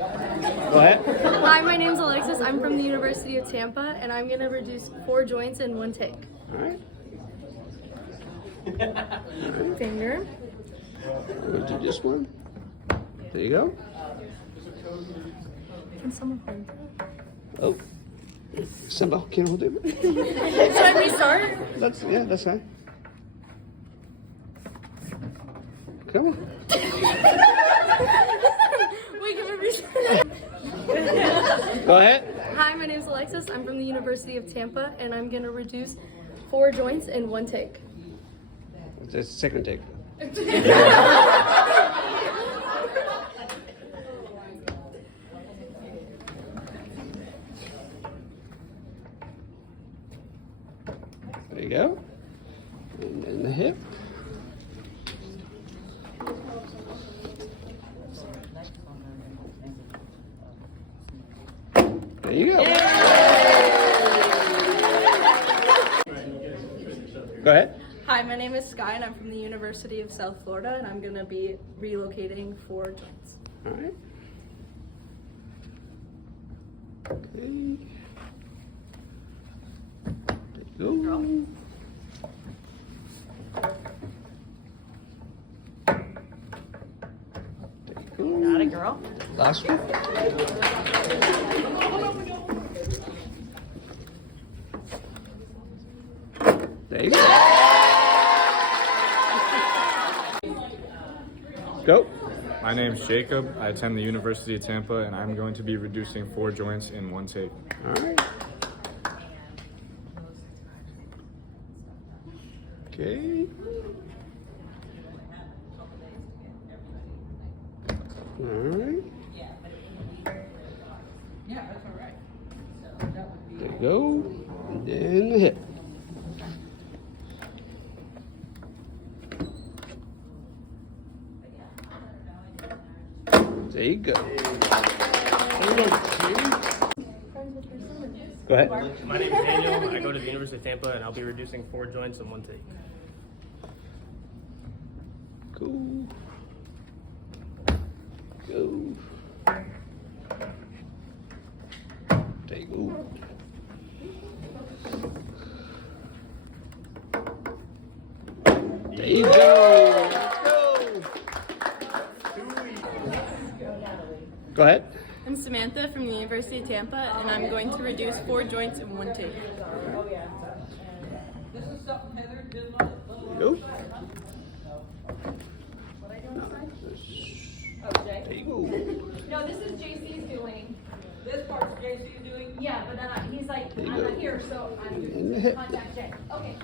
Go ahead. Hi, my name's Alexis. I'm from the University of Tampa, and I'm going to reduce 4 joints in 1 take. All right. Finger. We'll do this one. There you go. Can someone hold it? Oh. Somebody can hold it. Should I restart? That's fine. Come on. Wait, can we restart? Go ahead. Hi, my name's Alexis. I'm from the University of Tampa, and I'm going to reduce 4 joints in 1 take. It's the second take. There you go. And then the hip. There you go. Go ahead. Hi, my name is Sky, and I'm from the University of South Florida, and I'm going to be relocating 4 joints. All right. Okay. There you go. Got it, girl. Last one. There you go. Go. My name's Jacob. I attend the University of Tampa, and I'm going to be reducing 4 joints in 1 take. All right. Okay. All right. Yeah, that's all right. There you go. And then the hip. There you go. Go ahead. My name is Daniel. I go to the University of Tampa, and I'll be reducing 4 joints in 1 take. Go. Go. There you go. There you go. Go ahead. I'm Samantha from the University of Tampa, and I'm going to reduce 4 joints in 1 take. Go. There you go. No, this is JC's doing. This part's JC's doing. Yeah, but then he's like, There you I'm go. not here, so I'm And the hip. contact Jay. Okay.